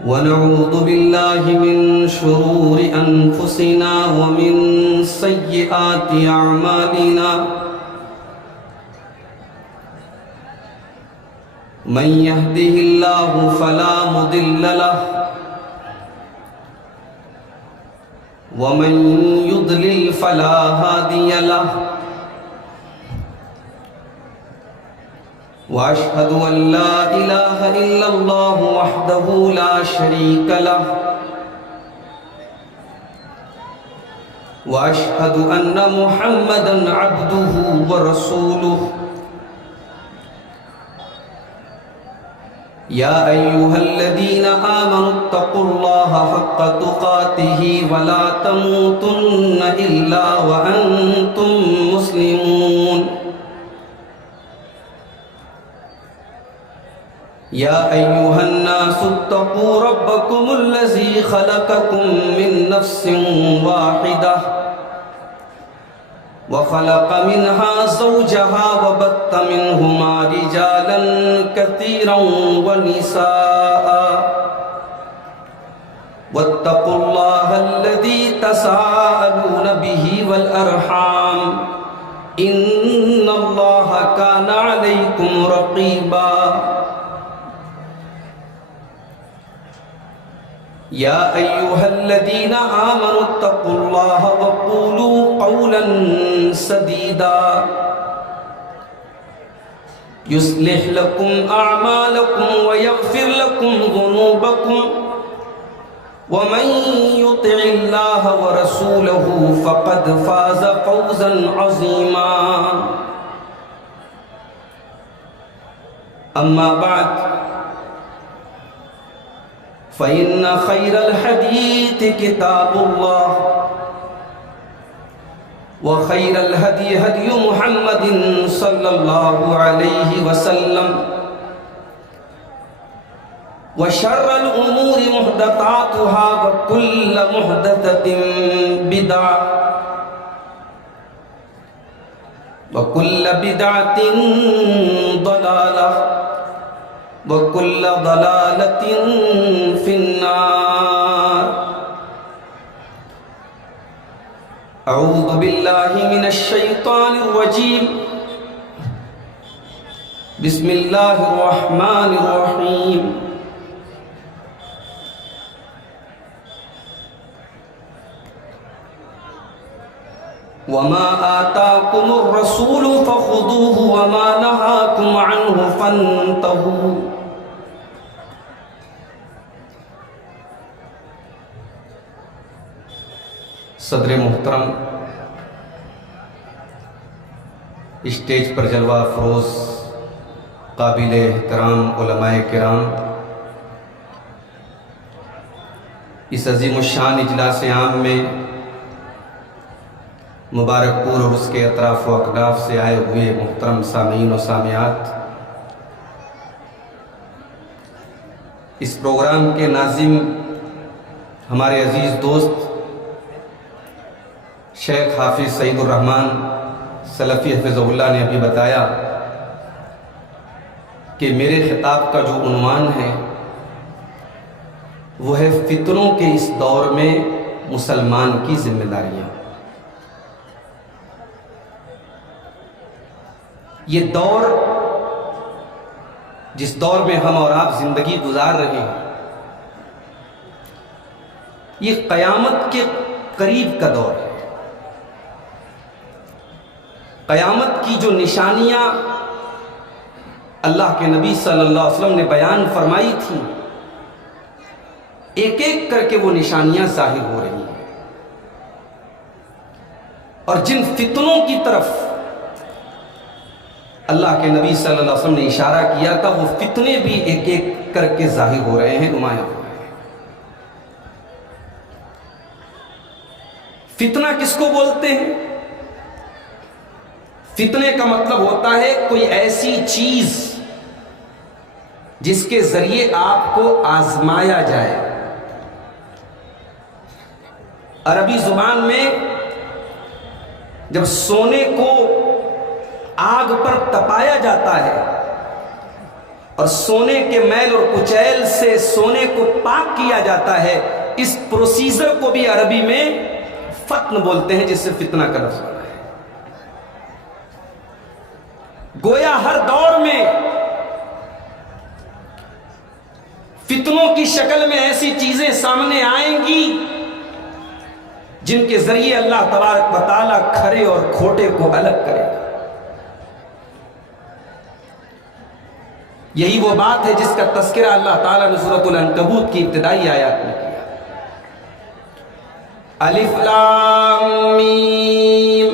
ونعوذ بالله من شرور أنفسنا ومن سيئات أعمالنا من يهده الله فلا مضل له ومن يضلل فلا هادي له وأشهد أن لا إله إلا الله وحده لا شريك له وأشهد أن محمدًا عبده ورسوله يا أيها الذين آمنوا اتقوا الله حق تقاته ولا تموتن إلا وأنتم مسلمون يا أيها الناس اتقوا ربكم الذي خلقكم من نفس واحدة وخلق منها زوجها وبث منهما رجالا كثيرا ونساء واتقوا الله الذي تساءلون به والأرحام إن الله كان عليكم رقيبا يا أيها الذين آمنوا اتقوا الله وقولوا قولا سديدا يصلح لكم أعمالكم ويغفر لكم ذنوبكم ومن يطع الله ورسوله فقد فاز فوزا عظيما أما بعد فإن خير الحديث كتاب الله وخير الهدي هدي محمد صلى الله عليه وسلم وشر الأمور محدثاتها وكل محدثة بدعة وكل بدعة ضلالة وكل ضلالة في النار أعوذ بالله من الشيطان الرجيم بسم الله الرحمن الرحيم وما آتاكم الرسول فخذوه وما نهاكم عنه فانتهوا صدر محترم، اسٹیج پر جلوہ افروز قابل احترام علماء کرام، اس عظیم الشان اجلاس عام میں مبارک پور اور اس کے اطراف و اکناف سے آئے ہوئے محترم سامعین و سامعات، اس پروگرام کے ناظم ہمارے عزیز دوست شیخ حافظ سعید الرحمن سلفی حفظہ اللہ نے ابھی بتایا کہ میرے خطاب کا جو عنوان ہے وہ ہے فتنوں کے اس دور میں مسلمان کی ذمہ داریاں۔ یہ دور، جس دور میں ہم اور آپ زندگی گزار رہے ہیں، یہ قیامت کے قریب کا دور ہے۔ قیامت کی جو نشانیاں اللہ کے نبی صلی اللہ علیہ وسلم نے بیان فرمائی تھی، ایک ایک کر کے وہ نشانیاں ظاہر ہو رہی ہیں، اور جن فتنوں کی طرف اللہ کے نبی صلی اللہ علیہ وسلم نے اشارہ کیا تھا، وہ فتنے بھی ایک ایک کر کے ظاہر ہو رہے ہیں، نمایاں ہو رہے ہیں۔ فتنہ کس کو بولتے ہیں؟ فتنے کا مطلب ہوتا ہے کوئی ایسی چیز جس کے ذریعے آپ کو آزمایا جائے۔ عربی زبان میں جب سونے کو آگ پر تپایا جاتا ہے اور سونے کے میل اور کچیل سے سونے کو پاک کیا جاتا ہے. اس پروسیجر کو بھی عربی میں فتن بولتے ہیں، جس سے فتنہ کا لفظ بنا ہے. گویا ہر دور میں فتنوں کی شکل میں ایسی چیزیں سامنے آئیں گی جن کے ذریعے اللہ تبارک و تعالیٰ کھرے اور کھوٹے کو الگ کرے گا. یہی وہ بات ہے جس کا تذکرہ اللہ تعالیٰ نے سورۃ العنکبوت کی ابتدائی آیات میں کیا. الف لام میم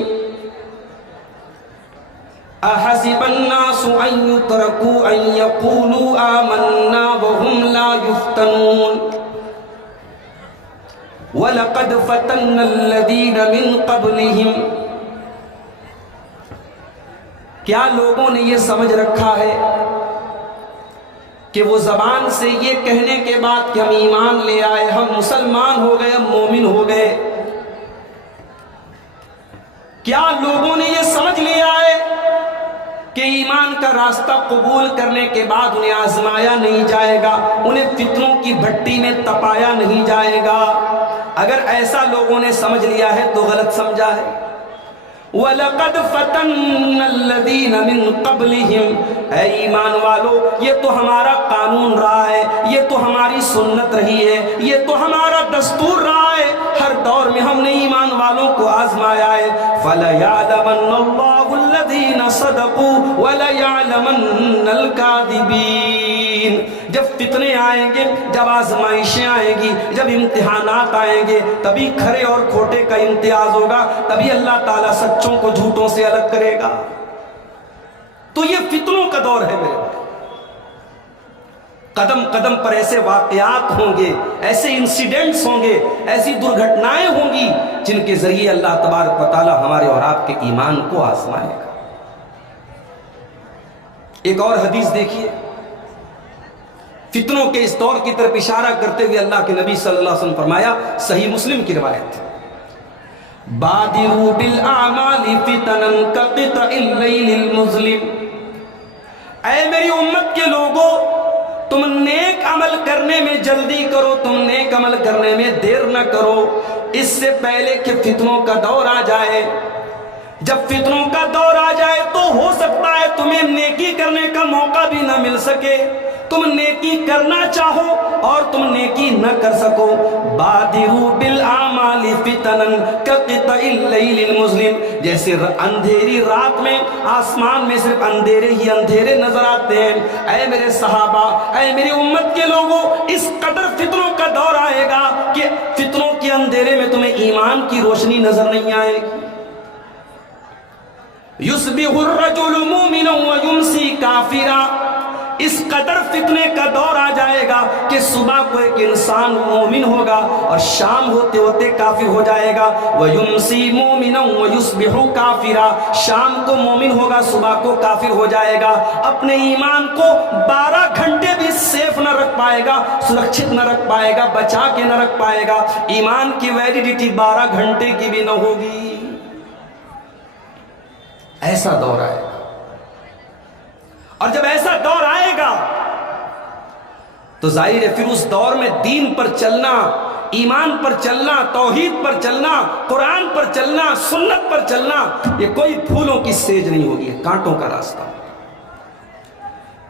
احسب الناس ان يتركوا ان يقولوا آمنا وهم لا يفتنون وَلَقَدْ فَتَنَّ الَّذِينَ مِن قَبْلِهِمْ. کیا لوگوں نے یہ سمجھ رکھا ہے کہ وہ زبان سے یہ کہنے کے بعد کہ ہم ایمان لے آئے، ہم مسلمان ہو گئے، ہم مومن ہو گئے، کیا لوگوں نے یہ سمجھ لیا ہے کہ ایمان کا راستہ قبول کرنے کے بعد انہیں آزمایا نہیں جائے گا، انہیں فتنوں کی بھٹی میں تپایا نہیں جائے گا؟ اگر ایسا لوگوں نے سمجھ لیا ہے تو غلط سمجھا ہے. وَلَقَدْ فَتَنَّ الَّذِينَ مِن قَبْلِهِمْ. اے ایمان والو، یہ تو ہمارا قانون رہا ہے، یہ تو ہماری سنت رہی ہے، یہ تو ہمارا دستور رہا ہے، ہر دور میں ہم نے ایمان والوں کو آزمایا ہے. فَلَيَعْلَمَنَّ اللَّهُ الَّذِينَ صَدَقُوا وَلَيَعْلَمَنَّ الْكَاذِبِينَ. جب فتنے آئیں گے، جب آزمائشیں آئیں گی، جب امتحانات آئیں گے، تبھی کھرے اور کھوٹے کا امتیاز ہوگا، تبھی اللہ تعالیٰ سچوں کو جھوٹوں سے الگ کرے گا. تو یہ فتنوں کا دور ہے میرے بھائی. قدم قدم پر ایسے واقعات ہوں گے، ایسے انسیڈنٹس ہوں گے، ایسی درگھٹنائیں ہوں گی جن کے ذریعے اللہ تبارک و تعالیٰ ہمارے اور آپ کے ایمان کو آزمائے گا. ایک اور حدیث دیکھیے، فتنوں کے اس دور کی طرف اشارہ کرتے ہوئے اللہ کے نبی صلی اللہ علیہ وسلم فرمایا، صحیح مسلم کی روایت، بادروا بالاعمال فتنا كقطع الليل المظلم. اے میری امت کے لوگوں، تم نیک عمل کرنے میں جلدی کرو، تم نیک عمل کرنے میں دیر نہ کرو، اس سے پہلے کہ فتنوں کا دور آ جائے. جب فتنوں کا دور آ جائے تو ہو سکتا ہے تمہیں نیکی کرنے کا موقع بھی نہ مل سکے، تم نیکی کرنا چاہو اور تم نیکی نہ کر سکو. بادروا بالاعمال فتنا كقطع الليل المظلم. جیسے اندھیری رات میں آسمان میں صرف اندھیرے ہی اندھیرے نظر آتے ہیں. اے میرے صحابہ، اے میری امت کے لوگوں، اس قدر فتنوں کا دور آئے گا کہ فتنوں کے اندھیرے میں تمہیں ایمان کی روشنی نظر نہیں آئے گی. یصبح الرجل مؤمنا ویمسی کافرا. اس قدر فتنے کا دور آ جائے گا کہ صبح کو ایک انسان مومن ہوگا اور شام ہوتے ہوتے کافر ہو جائے گا. وَيُمْسِي مُؤْمِنًا وَيُصْبِحُ كَافِرًا. شام کو مومن ہوگا، صبح کو کافر ہو جائے گا. اپنے ایمان کو 12 گھنٹے بھی سیف نہ رکھ پائے گا، سرکشت نہ رکھ پائے گا، بچا کے نہ رکھ پائے گا. ایمان کی ویلیڈیٹی 12 گھنٹے کی بھی نہ ہوگی. ایسا دور آئے گا. اور جب ایسا دور آئے گا تو ظاہر ہے پھر اس دور میں دین پر چلنا، ایمان پر چلنا، توحید پر چلنا، قرآن پر چلنا، سنت پر چلنا، یہ کوئی پھولوں کی سیج نہیں ہوگی، کانٹوں کا راستہ.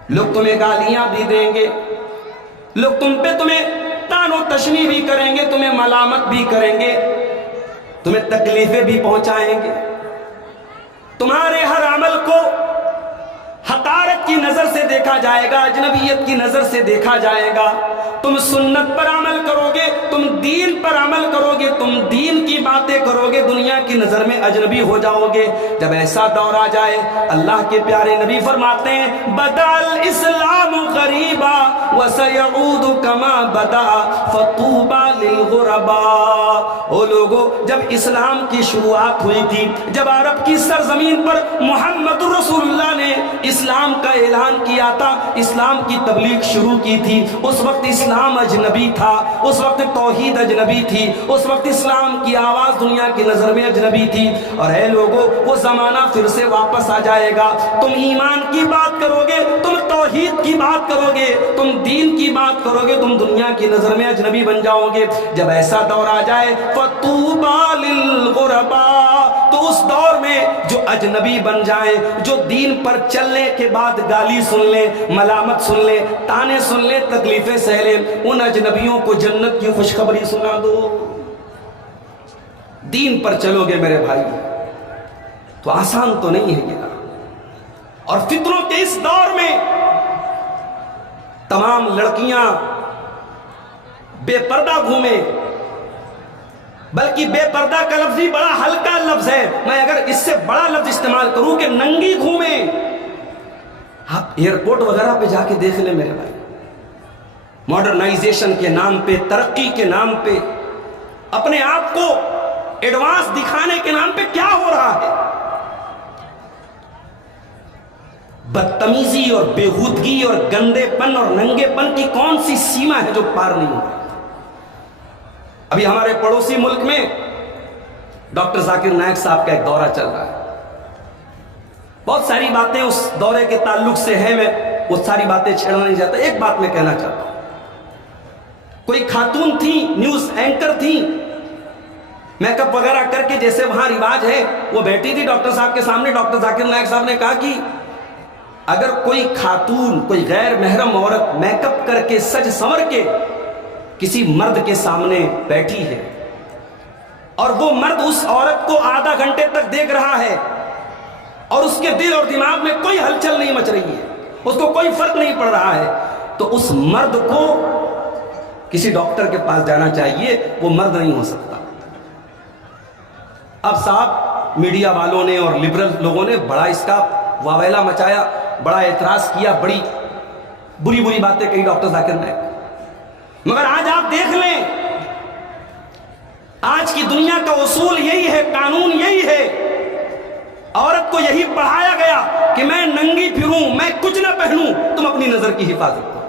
لوگ تمہیں گالیاں بھی دیں گے، لوگ تمہیں طعن و تشنیع بھی کریں گے، تمہیں ملامت بھی کریں گے، تمہیں تکلیفیں بھی پہنچائیں گے. تمہارے ہر عمل کو حقارت کی نظر سے دیکھا جائے گا، اجنبیت کی نظر سے دیکھا جائے گا. تم سنت پر عمل کرو گے، تم دین پر عمل کرو گے، تم دین کی باتیں کرو گے، دنیا کی نظر میں اجنبی ہو جاؤ گے. جب ایسا دور آ جائے، اللہ کے پیارے نبی فرماتے ہیں، بدأ الاسلام غریبا وسيعود كما بدأ فطوبى للغرباء. او لوگوں، جب اسلام کی شروعات ہوئی تھی، جب عرب کی سرزمین پر محمد رسول اللہ نے اسلام کا اعلان کیا تھا، اسلام کی تبلیغ شروع کی تھی، اس وقت اسلام اجنبی تھا، اس وقت توحید اجنبی تھی، اس وقت اسلام کی آواز دنیا کی نظر میں اجنبی تھی۔ اور اے لوگوں، وہ زمانہ پھر سے واپس آ جائے گا۔ تم ایمان کی بات کرو گے، تم توحید کی بات کرو گے، تم دین کی بات کرو گے، تم دنیا کی نظر میں اجنبی بن جاؤ گے۔ جب ایسا دور آ جائے فَطُوبَى لِلْغُرَبَاء، تو اس دور میں جو اجنبی بن جائیں، جو دین پر چلنے کے بعد گالی سن لیں، ملامت سن لیں، تانے سن لیں، تکلیفیں سہ لیں، ان اجنبیوں کو جنت کی خوشخبری سنا دو۔ دین پر چلو گے میرے بھائی تو آسان تو نہیں ہے یہ۔ اور فتنوں کے اس دور میں تمام لڑکیاں بے پردہ گھومیں، بلکہ بے پردہ کا لفظ بھی بڑا ہلکا لفظ ہے، میں اگر اس سے بڑا لفظ استعمال کروں کہ ننگی گھومیں۔ آپ ایئرپورٹ وغیرہ پہ جا کے دیکھ لیں میرے بھائی، ماڈرنائزیشن کے نام پہ، ترقی کے نام پہ، اپنے آپ کو ایڈوانس دکھانے کے نام پہ کیا ہو رہا ہے؟ بدتمیزی اور بےہودگی اور گندے پن اور ننگے پن کی کون سی سیما ہے جو پار نہیں ہو؟ ابھی ہمارے پڑوسی ملک میں ڈاکٹر ذاکر نائک صاحب کا ایک دورہ چل رہا ہے۔ بہت ساری باتیں اس دورے کے تعلق سے ہیں، میں وہ ساری باتیں چھیڑنا نہیں چاہتا۔ ایک بات میں کہنا چاہتا ہوں، کوئی خاتون تھی، نیوز اینکر تھی، میک اپ وغیرہ کر کے جیسے وہاں رواج ہے، وہ بیٹھی تھی ڈاکٹر صاحب کے سامنے۔ ڈاکٹر ذاکر نائک صاحب نے کہا کہ اگر کوئی خاتون، کوئی غیر محرم عورت میک اپ کر کے سج سنور کے کسی مرد کے سامنے بیٹھی ہے اور وہ مرد اس عورت کو آدھا گھنٹے تک دیکھ رہا ہے اور اس کے دل اور دماغ میں کوئی ہلچل نہیں مچ رہی ہے، اس کو کوئی فرق نہیں پڑ رہا ہے، تو اس مرد کو کسی ڈاکٹر کے پاس جانا چاہیے، وہ مرد نہیں ہو سکتا۔ اب صاحب میڈیا والوں نے اور لبرل لوگوں نے بڑا اس کا واویلا مچایا، بڑا اعتراض کیا، بڑی بری بری باتیں کہی ڈاکٹر ذاکر نائک۔ مگر آج آپ دیکھ لیں، آج کی دنیا کا اصول یہی ہے، قانون یہی ہے، عورت کو یہی پڑھایا گیا کہ میں ننگی پھروں، میں کچھ نہ پہنوں، تم اپنی نظر کی حفاظت کرو۔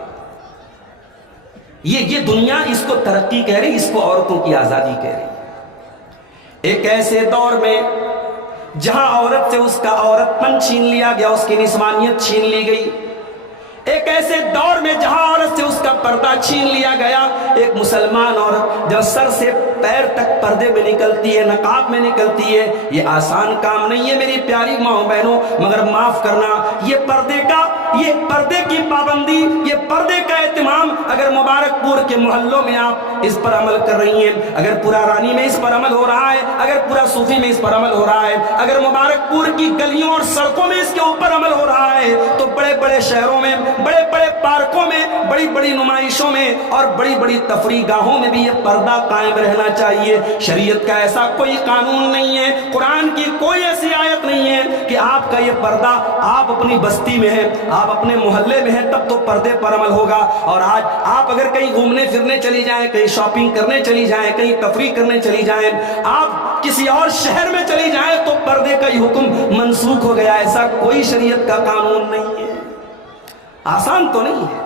یہ دنیا اس کو ترقی کہہ رہی، اس کو عورتوں کی آزادی کہہ رہی۔ ایک ایسے دور میں جہاں عورت سے اس کا عورت پن چھین لیا گیا، اس کی نسوانیت چھین لی گئی، ایک ایسے دور میں جہاں عورت سے اس کا پردہ چھین لیا گیا، ایک مسلمان عورت جب سر سے پیر تک پردے میں نکلتی ہے، نقاب میں نکلتی ہے، یہ آسان کام نہیں ہے میری پیاری ماں بہنوں، مگر معاف کرنا، یہ پردے کی پابندی، یہ پردے کا اہتمام اگر مبارک پور کے محلوں میں آپ اس پر عمل کر رہی ہیں، اگر پورا رانی میں اس پر عمل ہو رہا ہے، اگر پورا صوفی میں اس پر عمل ہو رہا ہے، اگر مبارک پور کی گلیوں اور سڑکوں میں اس کے اوپر عمل ہو رہا ہے، تو بڑے بڑے شہروں میں، بڑے بڑے پارکوں میں، بڑی بڑی نمائشوں میں اور بڑی بڑی تفریح گاہوں میں بھی یہ پردہ قائم رہنا چاہیے۔ شریعت کا ایسا کوئی قانون نہیں ہے، قرآن کی کوئی ایسی آیت نہیں ہے کہ آپ کا یہ پردہ، آپ اپنی بستی میں ہیں، آپ اپنے محلے میں ہیں، تب تو پردے پر عمل ہوگا۔ اور آج آپ اگر کہیں گھومنے پھرنے چلی جائیں، کہیں شاپنگ کرنے چلی جائیں، کہیں تفریح کرنے چلی جائیں، آپ کسی اور شہر میں چلی جائیں تو پردے کا یہ حکم منسوخ ہو گیا۔ ایسا کوئی شریعت کا قانون نہیں ہے۔ آسان تو نہیں ہے،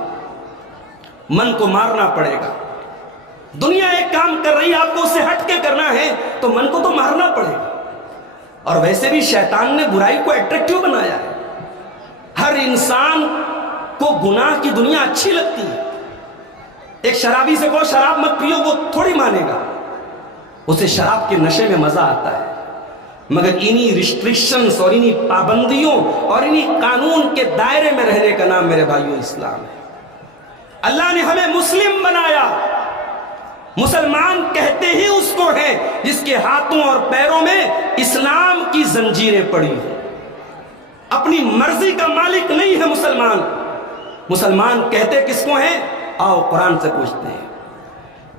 من کو مارنا پڑے گا۔ دنیا ایک کام کر رہی ہے، آپ کو اس سے ہٹ کے کرنا ہے تو من کو تو مارنا پڑے گا۔ اور ویسے بھی شیطان نے برائی کو اٹریکٹیو بنایا ہے، ہر انسان کو گناہ کی دنیا اچھی لگتی ہے۔ ایک شرابی سے کہو شراب مت پیو، وہ تھوڑی مانے گا، اسے شراب کے نشے میں مزہ آتا ہے۔ مگر انہی ریسٹرکشنز اور انہی پابندیوں اور انہی قانون کے دائرے میں رہنے کا نام میرے بھائیوں اسلام ہے۔ اللہ نے ہمیں مسلم بنایا، مسلمان کہتے ہی اس کو ہیں جس کے ہاتھوں اور پیروں میں اسلام کی زنجیریں پڑی ہیں، اپنی مرضی کا مالک نہیں ہے مسلمان۔ مسلمان کہتے کس کو ہیں؟ آؤ قرآن سے پوچھتے ہیں۔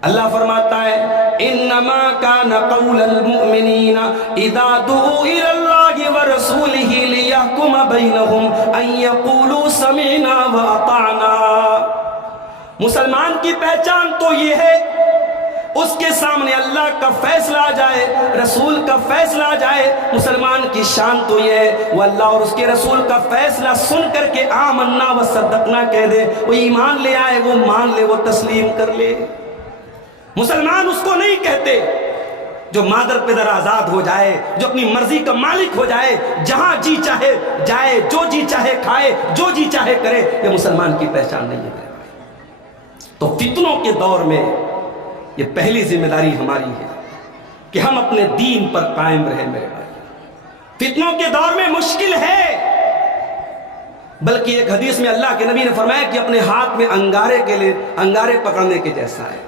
اللہ فرماتا ہے انما کان قول المؤمنین اذا دعوا الی اللہ ورسولہ لیحکم بینہم ان یقولوا سمعنا واطعنا۔ مسلمان کی پہچان تو یہ ہے اس کے سامنے اللہ کا فیصلہ آ جائے، رسول کا فیصلہ آ جائے، مسلمان کی شان تو یہ ہے وہ اللہ اور اس کے رسول کا فیصلہ سن کر کے آمنا و صدقنا کہہ دے، وہ ایمان لے آئے، وہ مان لے، وہ تسلیم کر لے۔ مسلمان اس کو نہیں کہتے جو مادر پدر آزاد ہو جائے، جو اپنی مرضی کا مالک ہو جائے، جہاں جی چاہے جائے، جو جی چاہے کھائے، جو جی چاہے کرے، یہ مسلمان کی پہچان نہیں ہے۔ تو فتنوں کے دور میں یہ پہلی ذمہ داری ہماری ہے کہ ہم اپنے دین پر قائم رہیں میرے بھائی۔ فتنوں کے دور میں مشکل ہے، بلکہ ایک حدیث میں اللہ کے نبی نے فرمایا کہ اپنے ہاتھ میں انگارے کے لیے انگارے پکڑنے کے جیسا ہے۔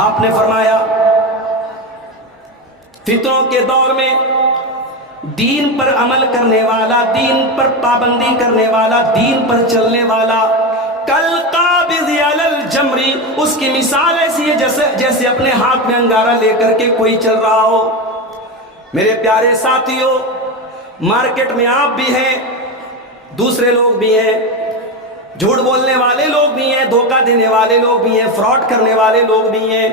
آپ نے فرمایا فتنوں کے دور میں دین پر عمل کرنے والا، دین پر پابندی کرنے والا، دین پر چلنے والا کل قابض علی الجمر، اس کی مثال ایسی ہے جیسے اپنے ہاتھ میں انگارہ لے کر کے کوئی چل رہا ہو۔ میرے پیارے ساتھیوں، مارکیٹ میں آپ بھی ہیں، دوسرے لوگ بھی ہیں، جھوٹ بولنے والے لوگ بھی ہیں، دھوکہ دینے والے لوگ بھی ہیں، فراڈ کرنے والے لوگ بھی ہیں،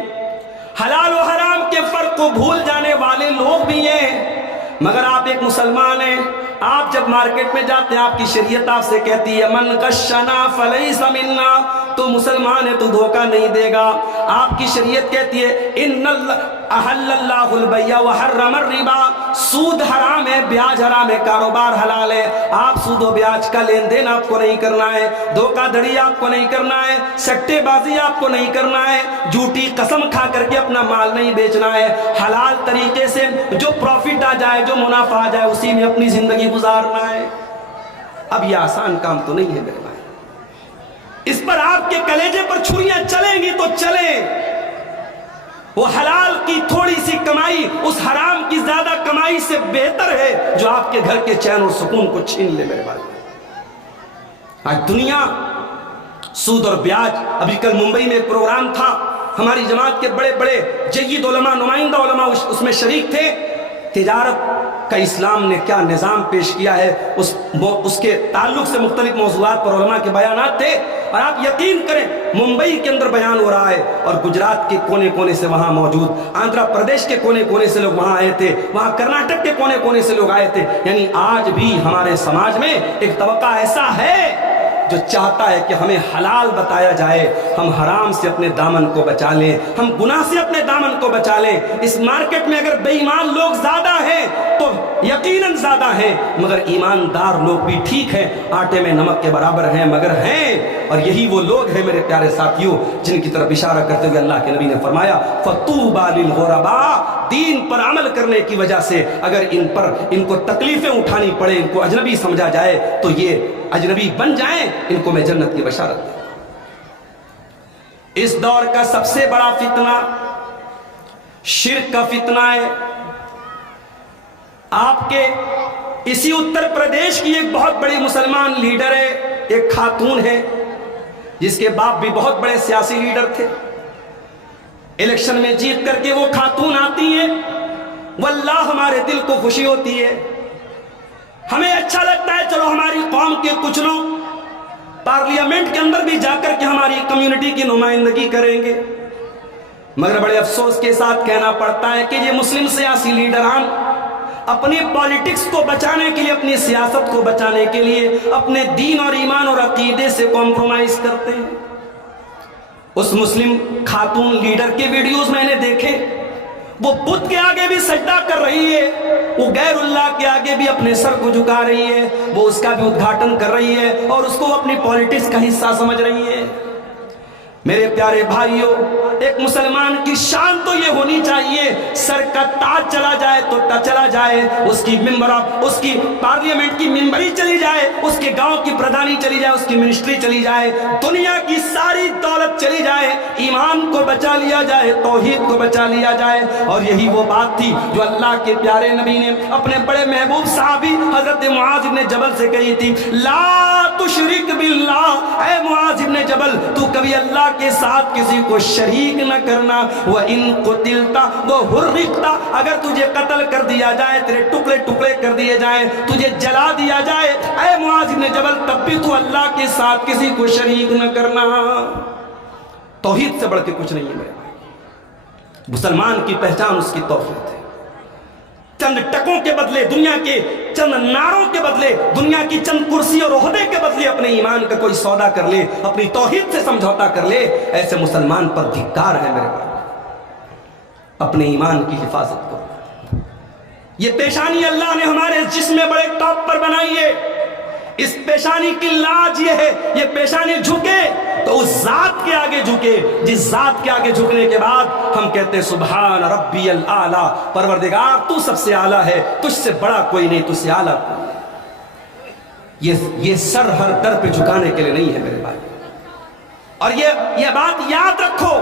حلال و حرام کے فرق کو بھول جانے والے لوگ بھی ہیں، مگر آپ ایک مسلمان ہیں۔ آپ جب مارکیٹ میں جاتے ہیں، آپ کی شریعت آپ سے کہتی ہے من غشنا فلیس منا، تو مسلمان ہے تو دھوکہ نہیں دے گا۔ آپ کی شریعت کہتی ہے ان احل اللہ البیع وحرم الربا، سود حرام ہے، بیاج حرام ہے، کاروبار حلال ہے۔ آپ سود و بیاج کا لین دین آپ کو نہیں کرنا ہے، دھوکہ دھڑی آپ کو نہیں کرنا ہے، سٹے بازی آپ کو نہیں کرنا ہے، جھوٹی قسم کھا کر کے اپنا مال نہیں بیچنا ہے، حلال طریقے سے جو پروفٹ آ جائے، جو منافع آ جائے، اسی میں اپنی زندگی گزارنا ہے۔ اب یہ آسان کام تو نہیں ہے میرے بھائی، اس پر آپ کے کلیجے پر چھریاں چلیں گی تو چلیں۔ وہ حلال کی تھوڑی سی کمائی اس حرام کی زیادہ کمائی سے بہتر ہے جو آپ کے گھر کے چین اور سکون کو چھین لے میرے بھائی۔ آج دنیا سود اور بیاج، ابھی کل ممبئی میں ایک پروگرام تھا، ہماری جماعت کے بڑے بڑے جید علماء، نمائندہ علماء اس میں شریک تھے۔ تجارت کا اسلام نے کیا نظام پیش کیا ہے، اس کے تعلق سے مختلف موضوعات پر علماء کے بیانات تھے، اور آپ یقین کریں ممبئی کے اندر بیان ہو رہا ہے، اور گجرات کے کونے کونے سے وہاں موجود، آندھرا پردیش کے کونے کونے سے لوگ وہاں آئے تھے، وہاں کرناٹک کے کونے کونے سے لوگ آئے تھے۔ یعنی آج بھی ہمارے سماج میں ایک طبقہ ایسا ہے جو چاہتا ہے کہ ہمیں حلال بتایا جائے، ہم حرام سے اپنے دامن کو بچا لیں، ہم گناہ سے اپنے دامن کو بچا لیں۔ اس مارکیٹ میں اگر بے ایمان لوگ زیادہ ہیں تو یقیناً زیادہ ہیں، مگر ایماندار لوگ بھی ٹھیک ہیں، آٹے میں نمک کے برابر ہیں مگر ہیں۔ اور یہی وہ لوگ ہیں میرے پیارے ساتھیوں جن کی طرف اشارہ کرتے ہوئے اللہ کے نبی نے فرمایا فَطُوبَى لِلْغُرَبَاء، دین پر عمل کرنے کی وجہ سے اگر ان کو تکلیفیں اٹھانی پڑے، ان کو اجنبی سمجھا جائے تو یہ اجنبی بن جائیں، ان کو میں جنت کی بشارت دوں۔ اس دور کا سب سے بڑا فتنہ شرک کا فتنہ ہے۔ آپ کے اسی اتر پردیش کی ایک بہت بڑی مسلمان لیڈر ہے، ایک خاتون ہے جس کے باپ بھی بہت بڑے سیاسی لیڈر تھے۔ الیکشن میں جیت کر کے وہ خاتون آتی ہیں، واللہ ہمارے دل کو خوشی ہوتی ہے، ہمیں اچھا لگتا ہے چلو ہماری قوم کے کچھ لوگ پارلیمنٹ کے اندر بھی جا کر کے ہماری کمیونٹی کی نمائندگی کریں گے، مگر بڑے افسوس کے ساتھ کہنا پڑتا ہے کہ یہ مسلم سیاسی لیڈران اپنی پالیٹکس کو بچانے کے لیے، اپنی سیاست کو بچانے کے لیے اپنے دین اور ایمان اور عقیدے سے کمپرومائز کرتے ہیں۔ اس مسلم خاتون لیڈر کے ویڈیوز میں نے دیکھے، وہ بت کے آگے بھی سجدہ کر رہی ہے، وہ غیر اللہ کے آگے بھی اپنے سر کو جھکا رہی ہے، وہ اس کا بھی ادگھاٹن کر رہی ہے اور اس کو اپنی پالیٹکس کا حصہ سمجھ رہی ہے۔ میرے پیارے بھائیوں، ایک مسلمان کی شان تو یہ ہونی چاہیے سر کا تاج چلا جائے تو چلا جائے، اس کی پارلیمنٹ کی ممبری چلی جائے، اس کے گاؤں کی پردھانی چلی جائے، اس کی منسٹری چلی جائے، دنیا کی ساری دولت چلی جائے، ایمان کو بچا لیا جائے، توحید کو بچا لیا جائے۔ اور یہی وہ بات تھی جو اللہ کے پیارے نبی نے اپنے بڑے محبوب صحابی حضرت معاذ بن جبل سے کہی تھی، لا تشرک باللہ، اے معاذ بن جبل تو کبھی اللہ کے ساتھ کسی کو شریک نہ کرنا، وَإِن قُتِلْتَ وَحُرِّقْتَ، اگر تجھے قتل کر دیا جائے، تیرے ٹکڑے ٹکڑے کر دیے جائیں، تجھے جلا دیا جائے، اے معاذ بن جبل تب بھی تو اللہ کے ساتھ کسی کو شریک نہ کرنا۔ توحید سے بڑھ کے کچھ نہیں ہے میرے بھائی، مسلمان کی پہچان اس کی توحید ہے. چند ٹکوں کے بدلے, دنیا کے چند نعروں کے بدلے, دنیا کی چند کرسی اور عہدے کے بدلے اپنے ایمان کا کوئی سودا کر لے, اپنی توحید سے سمجھوتا کر لے, ایسے مسلمان پر دھکار ہے میرے بھائی. اپنے ایمان کی حفاظت کرو. یہ پیشانی اللہ نے ہمارے جسم میں بڑے ٹاپ پر بنائی ہے. اس پیشانی کی لاج یہ ہے, یہ پیشانی جھکے تو اس ذات کے آگے جھکے جس ذات کے آگے جھکنے کے بعد ہم کہتے ہیں سبحان ربی الاعلیٰ, پروردگار تو سب سے اعلیٰ ہے, تجھ سے بڑا کوئی نہیں, تجھ سے اعلیٰ کوئی نہیں. یہ سر ہر در پہ جھکانے کے لیے نہیں ہے میرے بھائی. اور یہ بات یاد رکھو,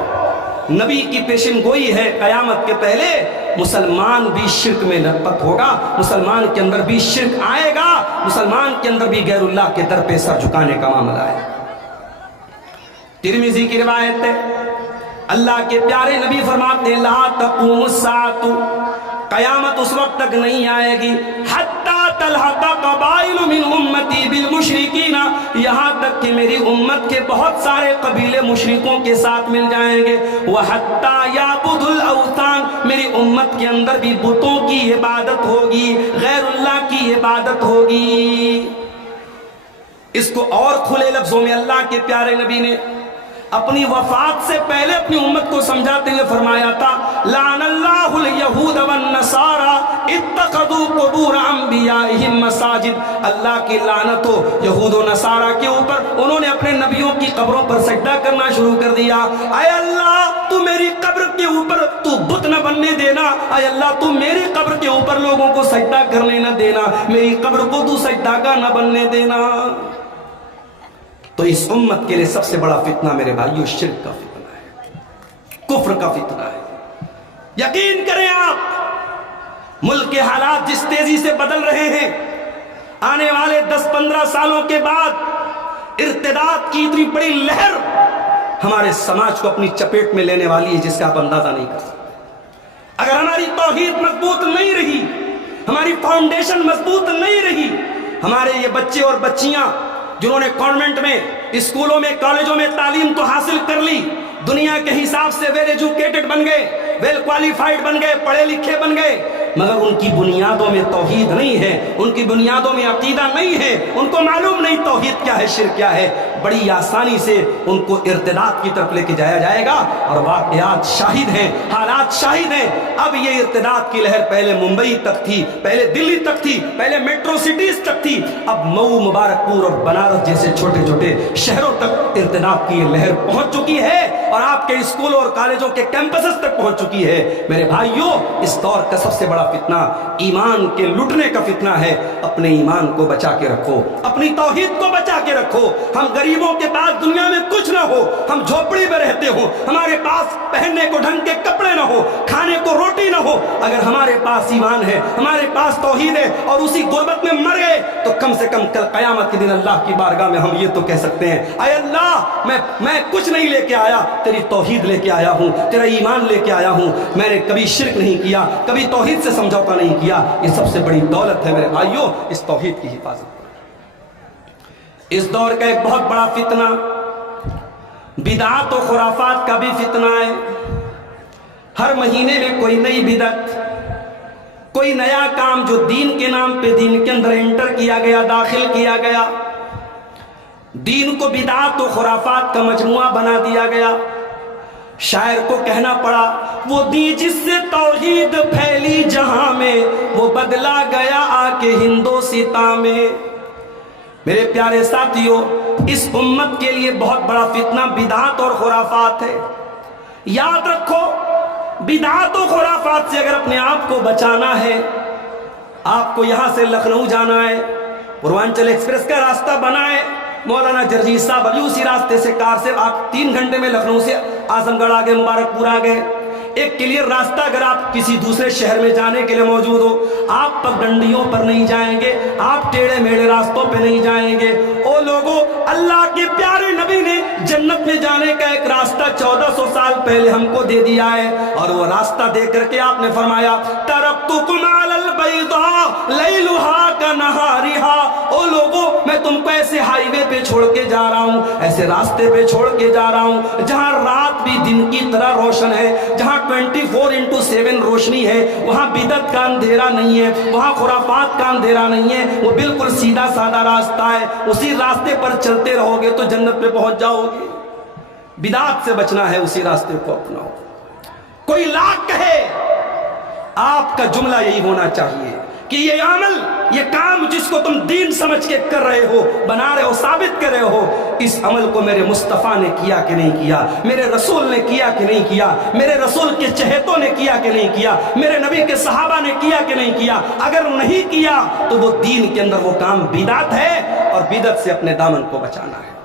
نبی کی پیشن گوئی ہے قیامت کے پہلے مسلمان بھی شرک میں لپت ہوگا, مسلمان کے اندر بھی شرک آئے گا, مسلمان کے اندر بھی غیر اللہ کے در پہ سر جھکانے کا معاملہ ہے. ترمذی کی روایت ہے, اللہ کے پیارے نبی فرماتے ہیں لا تقوم الساعۃ, قیامت اس وقت تک نہیں آئے گی حتی تلحق قبائل من امتی بالمشرکین, یہاں تک کہ میری امت کے بہت سارے قبیلے مشرکوں کے ساتھ مل جائیں گے. وحتی یعبد الاوثان, میری امت کے اندر بھی بتوں کی عبادت ہوگی, غیر اللہ کی عبادت ہوگی. اس کو اور کھلے لفظوں میں اللہ کے پیارے نبی نے اپنی وفات سے پہلے اپنی امت کو سمجھاتے ہوئے فرمایا تھا لعن اللہ الیہود والنصارى اتخذوا قبور انبیائہم مساجد, اللہ کی لعنت ہو یہود و نصارہ کے اوپر, انہوں نے اپنے نبیوں کی قبروں پر سجدہ کرنا شروع کر دیا. اے اللہ تو میری قبر کے اوپر تو بت نہ بننے دینا, اے اللہ تو میری قبر کے اوپر لوگوں کو سجدہ کرنے نہ دینا, میری قبر کو تو سجدہ کا نہ بننے دینا. تو اس امت کے لیے سب سے بڑا فتنہ میرے بھائیو شرک کا فتنہ ہے, کفر کا فتنہ ہے. یقین کریں آپ, ملک کے حالات جس تیزی سے بدل رہے ہیں, آنے والے 10-15 سالوں کے بعد ارتداد کی اتنی بڑی لہر ہمارے سماج کو اپنی چپیٹ میں لینے والی ہے جس کا آپ اندازہ نہیں کر سکتے. اگر ہماری توحید مضبوط نہیں رہی, ہماری فاؤنڈیشن مضبوط نہیں رہی, ہمارے یہ بچے اور بچیاں جنہوں نے کانوینٹ میں, اسکولوں میں, کالجوں میں تعلیم تو حاصل کر لی, دنیا کے حساب سے ویل ایجوکیٹڈ بن گئے, ویل کوالیفائڈ بن گئے, پڑھے لکھے بن گئے, مگر ان کی بنیادوں میں توحید نہیں ہے, ان کی بنیادوں میں عقیدہ نہیں ہے, ان کو معلوم نہیں توحید کیا ہے, شرک کیا ہے. بڑی آسانی سے ان کو ارتداد کی طرف لے کے جایا جائے گا, اور واقعات شاہد ہیں, حالات شاہد ہیں. اب یہ ارتداد کی لہر پہلے ممبئی تک تھی, پہلے دلی تک تھی, پہلے میٹرو سٹیز تک تھی, اب مئو, مبارک پور اور بنارس جیسے چھوٹے چھوٹے شہروں تک ارتداد کی یہ لہر پہنچ چکی ہے, اور آپ کے اسکولوں اور کالجوں کے کیمپسز تک پہنچ چکی ہے. میرے بھائیوں, اس دور کا سب سے بڑا فتنہ ایمان کے لٹنے کا فتنہ ہے. اپنے ایمان کو بچا کے رکھو, اپنی توحید کو بچا کے رکھو. ہم غریبوں کے پاس دنیا میں کچھ نہ ہو, ہم جھوپڑی میں رہتے ہو, ہمارے پاس پہننے کو ڈھنگ کے کپڑے نہ ہو, کھانے کو روٹی نہ ہو, اگر ہمارے پاس ایمان ہے, ہمارے پاس توحید ہے, اور اسی غربت میں مر گئے, تو کم سے کم کل قیامت کے دن اللہ کی بارگاہ میں ہم یہ تو کہہ سکتے ہیں اے اللہ میں کچھ نہیں لے کے آیا, تیری توحید لے کے آیا ہوں, تیرا ایمان لے کے آیا ہوں, میں نے کبھی شرک نہیں کیا, کبھی توحید سے سمجھوتا نہیں کیا. یہ سب سے بڑی دولت ہے میرے بھائیوں, اس توحید کی حفاظت. اس دور کا ایک بہت بڑا فتنہ بدعات و خرافات کا بھی فتنہ ہے. ہر مہینے میں کوئی نئی بدعت, کوئی نیا کام جو دین کے نام پہ دین کے اندر انٹر کیا گیا, داخل کیا گیا, دین کو بدعات و خرافات کا مجموعہ بنا دیا گیا. شاعر کو کہنا پڑا وہ دین جس سے توحید پھیلی جہاں میں, وہ بدلا گیا آ کے ہندوستاں میں. میرے پیارے ساتھیوں, اس امت کے لیے بہت بڑا فتنہ بدعات اور خرافات ہے. یاد رکھو, بدعات و خرافات سے اگر اپنے آپ کو بچانا ہے, آپ کو یہاں سے لکھنؤ جانا ہے, پوروانچل ایکسپریس کا راستہ بنا ہے, مولانا جرجیت صاحب ابھی اسی راستے سے کار سے آپ 3 گھنٹے میں لکھنؤ سے اعظم گڑھ آگے, مبارک پور آگے. ایک کلیئر راستہ اگر آپ کسی دوسرے شہر میں جانے کے لیے موجود ہو, آپ پگڈنڈیوں پر نہیں جائیں گے, آپ ٹیڑے میڑے راستوں پہ نہیں جائیں گے. او لوگو, اللہ کے پیارے نبی نے جنت میں جانے کا ایک راستہ 1400 سال پہلے ہم کو دے دیا ہے, اور وہ راستہ دے کر کے آپ نے فرمایا ترکتکم علی البیضاء لیلھا کنہارھا. او لوگو, میں تم کو ایسے ہائی وے پہ چھوڑ کے جا رہا ہوں, ایسے راستے پہ چھوڑ کے جا رہا ہوں جہاں رات بھی دن کی طرح روشن ہے, جہاں 24/7 روشنی ہے، وہاں بدعت کا اندھیرا نہیں ہے، وہاں خرافات کا اندھیرا نہیں ہے، وہ بالکل سیدھا سادہ راستہ ہے، اسی راستے پر چلتے رہو گے تو جنت پہ پہنچ جاؤ گے۔ بدعت سے بچنا ہے، اسی راستے کو اپناؤ۔ کوئی لاکھ کہے، آپ کا جملہ یہی ہونا چاہیے کہ یہ عمل، یہ کام جس کو تم دین سمجھ کے کر رہے ہو، بنا رہے ہو، ثابت کر رہے ہو، اس عمل کو میرے مصطفیٰ نے کیا کہ نہیں کیا، میرے رسول نے کیا کہ نہیں کیا، میرے رسول کے چہیتوں نے کیا کہ نہیں کیا، میرے نبی کے صحابہ نے کیا کہ نہیں کیا۔ اگر نہیں کیا تو وہ دین کے اندر وہ کام بدعت ہے، اور بدعت سے اپنے دامن کو بچانا ہے۔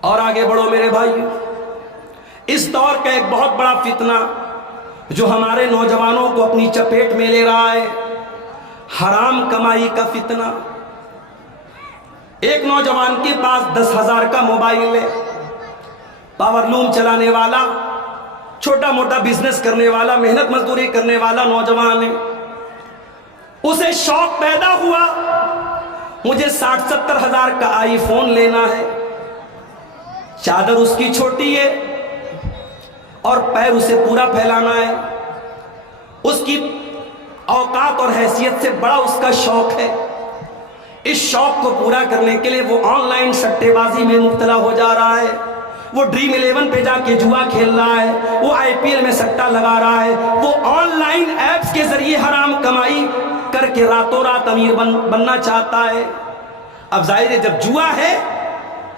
اور آگے بڑھو میرے بھائیو، اس دور کا ایک بہت بڑا فتنہ جو ہمارے نوجوانوں کو اپنی چپیٹ میں لے رہا ہے، حرام کمائی کا فتنہ۔ ایک نوجوان کے پاس 10,000 کا موبائل ہے، پاور لوم چلانے والا، چھوٹا موٹا بزنس کرنے والا، محنت مزدوری کرنے والا نوجوان ہے۔ اسے شوق پیدا ہوا، مجھے 60-70 ہزار کا آئی فون لینا ہے۔ چادر اس کی چھوٹی ہے اور پیر اسے پورا پھیلانا ہے۔ اس کی اوقات اور حیثیت سے بڑا اس کا شوق ہے۔ اس شوق کو پورا کرنے کے لیے وہ آن لائن سٹے بازی میں مبتلا ہو جا رہا ہے، وہ ڈریم 11 پہ جا کے جوا کھیل رہا ہے، وہ IPL میں سٹا لگا رہا ہے، وہ آن لائن ایپس کے ذریعے حرام کمائی کر کے راتوں رات امیر بننا چاہتا ہے۔ اب ظاہر ہے جب جوا ہے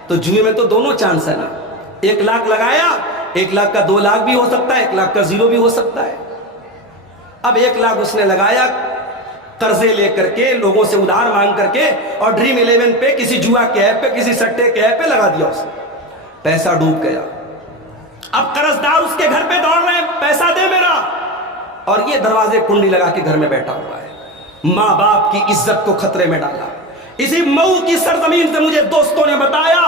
تو جوئے میں تو دونوں چانس ہے نا، 1 لاکھ لگایا، 1 لاکھ کا 2 لاکھ بھی ہو سکتا ہے، 1 لاکھ کا 0 بھی ہو سکتا ہے۔ اب 1 لاکھ اس نے لگایا قرضے لے کر کے، لوگوں سے ادھار مانگ کر کے، اور ڈریم 11 پہ، کسی جوا کے ایپ پہ، کسی سٹے کے ایپ پہ لگا دیا، اس نے پیسہ ڈوب گیا۔ اب قرضدار اس کے گھر پہ دوڑ رہے ہیں، پیسہ دے میرا، اور یہ دروازے کنڈی لگا کے گھر میں بیٹھا ہوا ہے، ماں باپ کی عزت کو خطرے میں ڈالا۔ اسی مئو کی سرزمین سے مجھے دوستوں نے بتایا،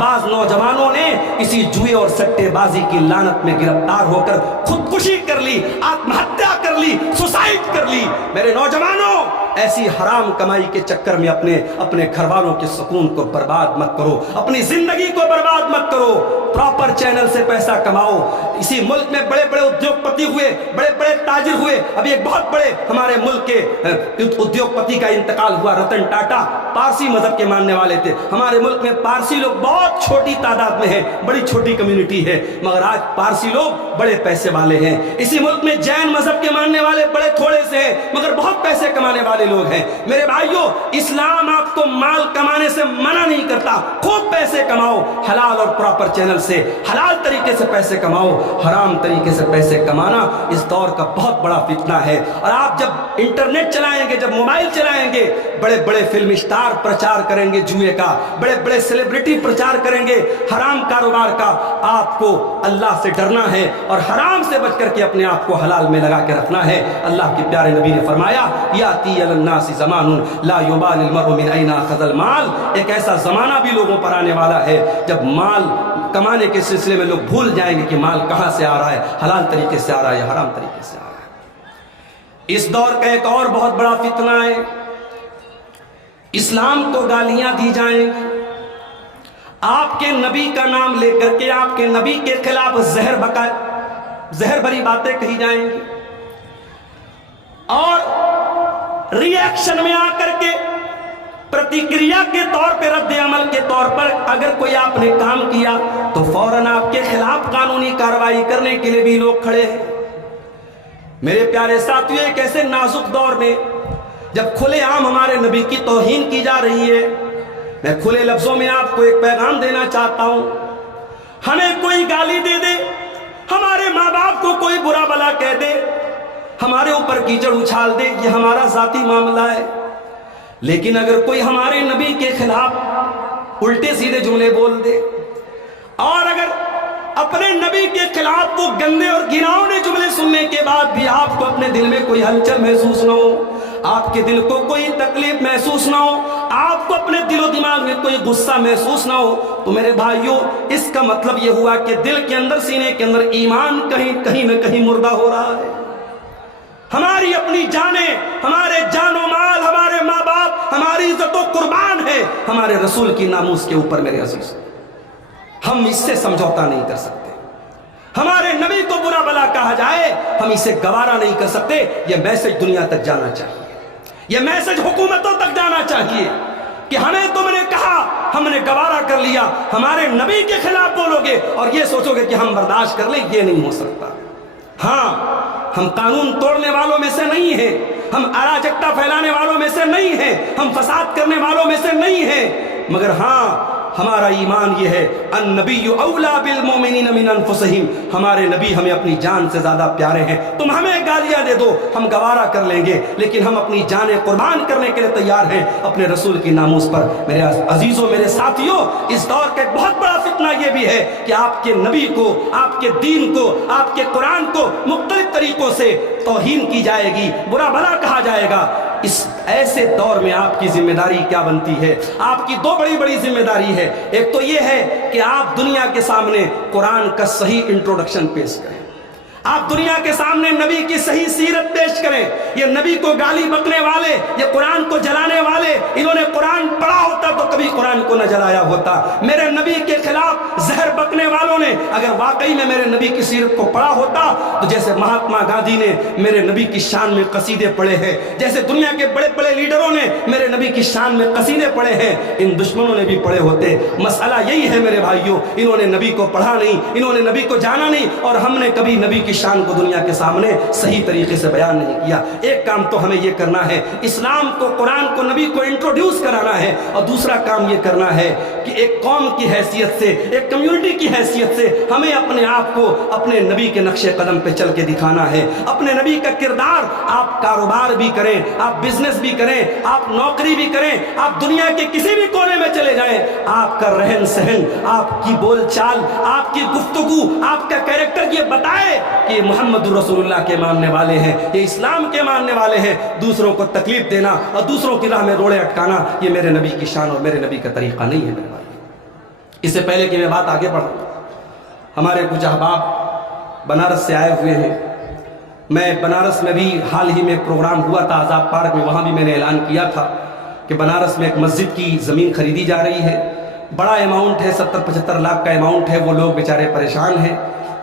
بعض نوجوانوں نے اسی جوئے اور سٹے بازی کی لعنت میں گرفتار ہو کر خودکشی کر لی، آتم ہتیا کر لی، سوسائڈ کر لی۔ میرے نوجوانوں، ایسی حرام کمائی کے چکر میں اپنے گھر والوں کے سکون کو برباد مت کرو، اپنی زندگی کو برباد مت کرو۔ پراپر چینل سے پیسہ کماؤ۔ اسی ملک میں بڑے بڑے ادیوگ پتی ہوئے، بڑے بڑے تاجر ہوئے۔ ابھی ایک بہت بڑے ہمارے ملک کے ادیوگ پتی کا انتقال ہوا، رتن ٹاٹا، پارسی مذہب کے ماننے والے تھے۔ ہمارے ملک میں پارسی لوگ بہت چھوٹی تعداد میں ہیں، بڑی چھوٹی کمیونٹی ہے، مگر آج پارسی لوگ بڑے پیسے والے ہیں۔ اسی ملک میں جین مذہب کے ماننے والے بڑے تھوڑے سے ہیں، مگر بہت پیسے کمانے والے لوگ ہیں۔ میرے بھائیوں، اسلام آپ کو مال کمانے سے منع نہیں کرتا، خوب پیسے کماؤ، حلال اور پراپر چینل سے، حلال طریقے سے پیسے کماؤ۔ حرام طریقے سے پیسے کمانا اس دور کا بہت بڑا فتنہ ہے۔ اور آپ جب انٹرنیٹ چلائیں گے، جب موبائل چلائیں گے، بڑے بڑے فلم اسٹار پرچار کریں گے جوئے کا، بڑے بڑے سیلیبریٹی پرچار کریں گے حرام کاروبار کا۔ آپ کو اللہ سے ڈرنا ہے اور حرام سے بچ کر کے اپنے آپ کو حلال میں لگا کے رکھنا ہے۔ اللہ کے پیارے نبی نے فرمایا، یاتی علی الناس زمان لا یبال المرء من این اخذ المال۔ ایک ایسا زمانہ بھی لوگوں پر آنے والا ہے جب مال کمانے کے سلسلے میں لوگ بھول جائیں گے کہ مال کہاں سے آ رہا ہے، حلال طریقے سے آ رہا ہے یا حرام طریقے سے آ رہا ہے۔ اس دور کا ایک اور بہت بڑا فتنہ ہے، اسلام کو گالیاں دی جائیں گی، آپ کے نبی کا نام لے کر کے آپ کے نبی کے خلاف زہر بھری باتیں کہی جائیں گی، اور ری ایکشن میں آ کر کے، پرتیکریا کے طور پہ، رد عمل کے طور پر اگر کوئی آپ نے کام کیا تو فوراً آپ کے خلاف قانونی کارروائی کرنے کے لیے بھی لوگ کھڑے ہیں۔ میرے پیارے ساتھیو، ایک ایسے نازک دور میں جب کھلے عام ہمارے نبی کی توہین کی جا رہی ہے، میں کھلے لفظوں میں آپ کو ایک پیغام دینا چاہتا ہوں۔ ہمیں کوئی گالی دے دے، ہمارے ماں باپ کو کوئی برا بلا کہہ دے، ہمارے اوپر کیچڑ اچھال دے، یہ ہمارا ذاتی معاملہ ہے، لیکن اگر کوئی ہمارے نبی کے خلاف الٹے سیدھے جملے بول دے، اور اگر اپنے نبی کے خلاف وہ گندے اور گھناؤنے جملے سننے کے بعد بھی آپ کو اپنے دل میں کوئی ہلچل محسوس نہ ہو، آپ کے دل کو کوئی تکلیف محسوس نہ ہو، آپ کو اپنے دل و دماغ میں کوئی غصہ محسوس نہ ہو، تو میرے بھائیوں، اس کا مطلب یہ ہوا کہ دل کے اندر، سینے کے اندر ایمان کہیں نہ کہیں مردہ ہو رہا ہے۔ ہماری اپنی جانیں، ہمارے جان و مال، ہمارے ماں باپ، ہماری عزت و قربان ہے ہمارے رسول کی ناموس کے اوپر۔ میرے عزیز، ہم اس سے سمجھوتا نہیں کر سکتے، ہمارے نبی کو برا بلا کہا جائے ہم اسے گوارا نہیں کر سکتے. یہ میسج دنیا تک جانا چاہیے, یہ میسج حکومتوں تک جانا چاہیے کہ ہمیں تم نے کہا, ہم نے گوارا کر لیا, ہمارے نبی کے خلاف بولو گے اور یہ سوچو گے کہ ہم برداشت کر لیں, یہ نہیں ہو سکتا. ہاں, ہم قانون توڑنے والوں میں سے نہیں ہیں, ہم اراجکتا پھیلانے والوں میں سے نہیں ہیں, ہم فساد کرنے والوں میں سے نہیں ہیں, مگر ہاں ہمارا ایمان یہ ہے النبی اولا بالمؤمنین من انفسہم, ہمارے نبی ہمیں اپنی جان سے زیادہ پیارے ہیں. تم ہمیں گالیاں دے دو ہم گوارا کر لیں گے, لیکن ہم اپنی جانیں قربان کرنے کے لیے تیار ہیں اپنے رسول کی ناموس پر. میرے عزیزوں, میرے ساتھیوں, اس دور کا ایک بہت بڑا فتنہ یہ بھی ہے کہ آپ کے نبی کو, آپ کے دین کو, آپ کے قرآن کو مختلف طریقوں سے توہین کی جائے گی, برا بھلا کہا جائے گا. اس ایسے دور میں آپ کی ذمہ داری کیا بنتی ہے؟ آپ کی دو بڑی ذمہ داری ہے. ایک تو یہ ہے کہ آپ دنیا کے سامنے قرآن کا صحیح انٹروڈکشن پیش کریں, آپ دنیا کے سامنے نبی کی صحیح سیرت پیش کریں. یہ نبی کو گالی بکنے والے, یہ قرآن کو جلانے والے, انہوں نے قرآن پڑھا ہوتا تو کبھی قرآن کو نہ جلایا ہوتا. میرے نبی کے خلاف زہر بکنے والوں نے اگر واقعی میں میرے نبی کی سیرت کو پڑھا ہوتا تو جیسے مہاتما گاندھی نے میرے نبی کی شان میں قصیدے پڑھے ہیں, جیسے دنیا کے بڑے لیڈروں نے میرے نبی کی شان میں قصیدے پڑھے ہیں, ان دشمنوں نے بھی پڑھے ہوتے. مسئلہ یہی ہے میرے بھائیوں, انہوں نے نبی کو پڑھا نہیں, انہوں نے نبی کو جانا نہیں, اور ہم نے کبھی نبی کی شان کو دنیا کے سامنے صحیح طریقے سے بیان نہیں کیا. ایک کام تو ہمیں یہ کرنا ہے, اسلام کو, قرآن کو, نبی کو انٹروڈیوس کرانا ہے, اور دوسرا کام یہ کرنا ہے کہ ایک قوم کی حیثیت سے, ایک کمیونٹی کی حیثیت سے ہمیں اپنے آپ کو اپنے نبی کے نقش قدم پہ چل کے دکھانا ہے. اپنے نبی کا کردار, آپ کاروبار بھی کریں, آپ بزنس بھی کریں, آپ نوکری بھی کریں, آپ دنیا کے کسی بھی کونے میں چلے جائیں, آپ کا رہن سہن, آپ کی بول چال, آپ کی گفتگو, آپ کا کیریکٹر یہ بتائے کہ یہ محمد رسول اللہ کے ماننے والے ہیں, یہ اسلام کے ماننے والے ہیں. دوسروں کو تکلیف دینا اور دوسروں کی راہ میں روڑے اٹکانا یہ میرے نبی کی شان اور میرے نبی کا طریقہ نہیں ہے میرے بھائی. اس سے پہلے کہ میں بات آگے بڑھوں, ہمارے کچھ احباب بنارس سے آئے ہوئے ہیں. میں بنارس میں بھی حال ہی میں ایک پروگرام ہوا تھا آزاد پارک میں, وہاں بھی میں نے اعلان کیا تھا کہ بنارس میں ایک مسجد کی زمین خریدی جا رہی ہے. بڑا اماؤنٹ ہے, 70-75 لاکھ کا اماؤنٹ ہے. وہ لوگ بیچارے پریشان ہیں,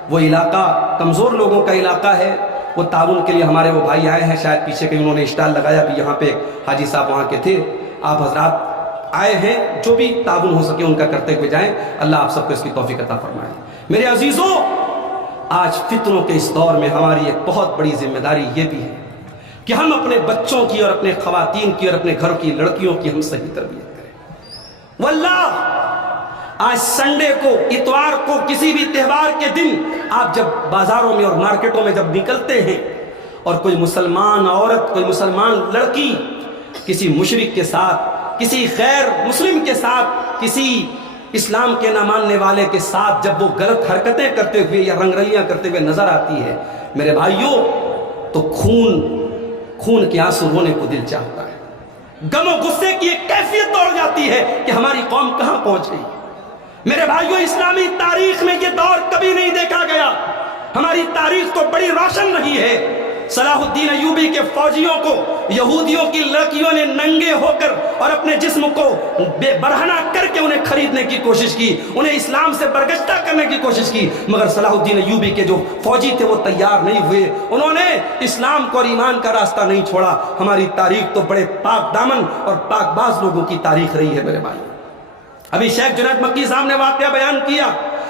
وہ علاقہ کمزور لوگوں کا علاقہ ہے. وہ تعاون کے لیے ہمارے وہ بھائی آئے ہیں, شاید پیچھے کہیں انہوں نے اسٹال لگایا بھی, یہاں پہ حاجی صاحب وہاں کے تھے. آپ حضرات آئے ہیں, جو بھی تعاون ہو سکے ان کا کرتے ہوئے جائیں. اللہ آپ سب کو اس کی توفیق عطا فرمائے. میرے عزیزوں, آج فتنوں کے اس دور میں ہماری ایک بہت بڑی ذمہ داری یہ بھی ہے کہ ہم اپنے بچوں کی اور اپنے خواتین کی اور اپنے گھر کی لڑکیوں کی ہم صحیح تربیت کریں. واللہ آج سنڈے کو, اتوار کو, کسی بھی تہوار کے دن آپ جب بازاروں میں اور مارکیٹوں میں جب نکلتے ہیں اور کوئی مسلمان عورت, کوئی مسلمان لڑکی کسی مشرک کے ساتھ, کسی غیر مسلم کے ساتھ, کسی اسلام کے نہ ماننے والے کے ساتھ جب وہ غلط حرکتیں کرتے ہوئے یا رنگرلیاں کرتے ہوئے نظر آتی ہے میرے بھائیوں, تو خون کے آنسو رونے کو دل چاہتا ہے. غم و غصے کی ایک کیفیت دوڑ جاتی ہے کہ ہماری قوم کہاں پہنچ گئی. میرے بھائیوں, اسلامی تاریخ میں یہ دور کبھی نہیں دیکھا گیا. ہماری تاریخ تو بڑی روشن رہی ہے. صلاح الدین ایوبی کے فوجیوں کو یہودیوں کی لڑکیوں نے ننگے ہو کر اور اپنے جسم کو بے برہنہ کر کے انہیں خریدنے کی کوشش کی, انہیں اسلام سے برگشتہ کرنے کی کوشش کی, مگر صلاح الدین ایوبی کے جو فوجی تھے وہ تیار نہیں ہوئے. انہوں نے اسلام کو اور ایمان کا راستہ نہیں چھوڑا. ہماری تاریخ تو بڑے پاک دامن اور پاک باز لوگوں کی تاریخ رہی ہے میرے بھائی. ابھی شیخ جنید مکی صاحب نے واقعہ بیان کیا.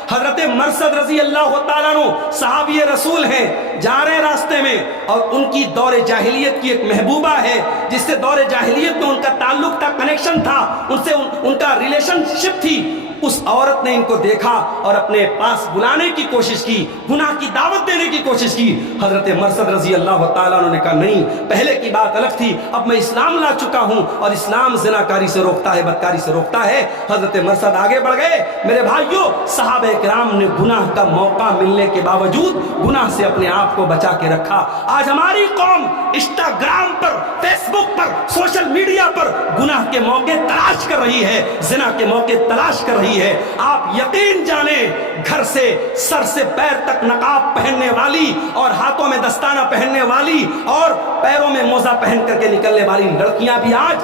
حضرت مرثد رضی اللہ تعالیٰ عنہ صحابی رسول ہیں, جا رہے راستے میں اور ان کی دور جاہلیت کی ایک محبوبہ ہے جس سے دور جاہلیت میں ان کا تعلق تھا, کنیکشن تھا, ان سے ان کا ریلیشن شپ تھی. اس عورت نے ان کو دیکھا اور اپنے پاس بلانے کی کوشش کی, گناہ کی دعوت دینے کی کوشش کی. حضرت مرثد رضی اللہ تعالیٰ عنہ نے کہا نہیں, پہلے کی بات الگ تھی, اب میں اسلام لا چکا ہوں اور اسلام زناکاری سے روکتا ہے, بدکاری سے روکتا ہے. حضرت مرثد آگے بڑھ گئے. میرے بھائیوں, صحابہ کرام نے گناہ کا موقع ملنے کے باوجود گناہ سے اپنے آپ کو بچا کے رکھا. آج ہماری قوم انسٹاگرام پر, فیس بک پر, سوشل میڈیا پر گناہ کے موقع تلاش کر رہی ہے, زنا کے موقع تلاش کر رہی ہے. آپ یقین جانیں, گھر سے سر سے پیر تک نقاب پہننے والی اور ہاتھوں میں دستانہ پہننے والی اور پیروں میں موزہ پہن کر کے نکلنے والی لڑکیاں بھی آج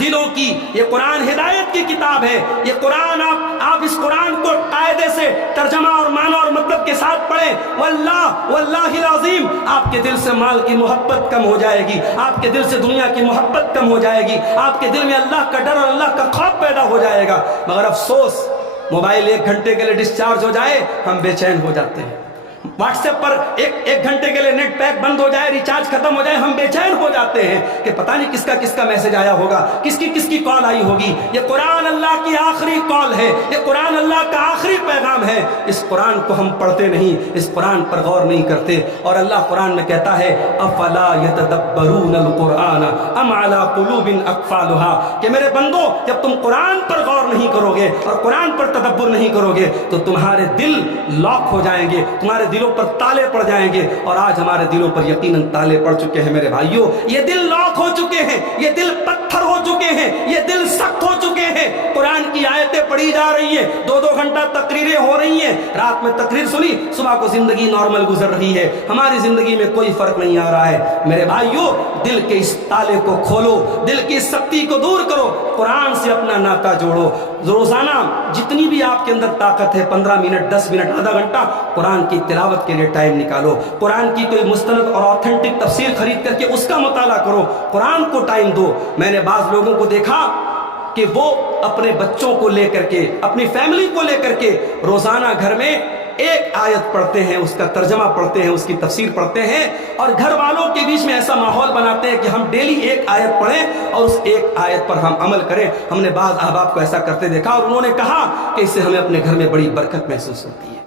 دلوں کی، یہ قرآن ہدایت کی کتاب ہے، یہ قرآن آپ اس قرآن کو قاعدے سے ترجمہ اور معنی اور مطلب کے ساتھ پڑھیں، واللہ العظیم آپ کے دل سے مال کی محبت کم ہو جائے گی، آپ کے دل سے دنیا کی محبت کم ہو جائے گی، آپ کے دل میں اللہ کا ڈر اور اللہ کا خوف پیدا ہو جائے گا۔ مگر افسوس، موبائل 1 گھنٹے کے لیے ڈسچارج ہو جائے ہم بے چین ہو جاتے ہیں، واٹس ایپ پر ایک گھنٹے کے لیے نیٹ پیک بند ہو جائے، ریچارج ختم ہو جائے، ہم بے چین ہو جاتے ہیں کہ پتہ نہیں کس کا میسج آیا ہوگا، کس کی کال آئی ہوگی۔ یہ قرآن اللہ کی آخری کال ہے، یہ قرآن اللہ کا آخری پیغام ہے، اس قرآن کو ہم پڑھتے نہیں، اس قرآن پر غور نہیں کرتے۔ اور اللہ قرآن میں کہتا ہے افلا یتدبرون القرآن ام علی قلوب اقفالها، کہ میرے بندو جب تم قرآن پر غور نہیں کرو گے اور قرآن پر تدبر نہیں کرو گے تو تمہارے دل لاک ہو جائیں گے، تمہارے دلوں پر تالے پڑ جائیں گے، اور آج ہمارے دلوں پر یقیناً تالے پڑ چکے ہیں میرے بھائیوں، یہ دل لاک ہو چکے ہیں، یہ دل پتھر ہو چکے ہیں، یہ دل سخت ہو چکے ہیں۔ قرآن کی آیتیں پڑھی جا رہی ہیں، 2 گھنٹہ تقریریں ہو رہی ہیں، رات میں تقریر سنی، صبح کو زندگی نارمل گزر رہی ہے، ہماری زندگی میں کوئی فرق نہیں آ رہا ہے۔ میرے بھائیوں، دل کے اس تالے کو کھولو، دل کی سختی کو دور کرو، قرآن سے اپنا ناطہ جوڑو، روزانہ جتنی بھی آپ کے اندر طاقت ہے 15 منٹ 10 منٹ آدھا گھنٹہ قرآن کی تلاوت کے لیے ٹائم نکالو، قرآن کی کوئی مستند اور آتھینٹک تفسیر خرید کر کے اس کا مطالعہ کرو، قرآن کو ٹائم دو۔ میں نے بعض لوگوں کو دیکھا کہ وہ اپنے بچوں کو لے کر کے، اپنی فیملی کو لے کر کے روزانہ گھر میں ایک آیت پڑھتے ہیں، اس کا ترجمہ پڑھتے ہیں، اس کی تفسیر پڑھتے ہیں، اور گھر والوں کے بیچ میں ایسا ماحول بناتے ہیں کہ ہم ڈیلی ایک آیت پڑھیں اور اس ایک آیت پر ہم عمل کریں۔ ہم نے بعض احباب کو ایسا کرتے دیکھا اور انہوں نے کہا کہ اس سے ہمیں اپنے گھر میں بڑی برکت محسوس ہوتی ہے۔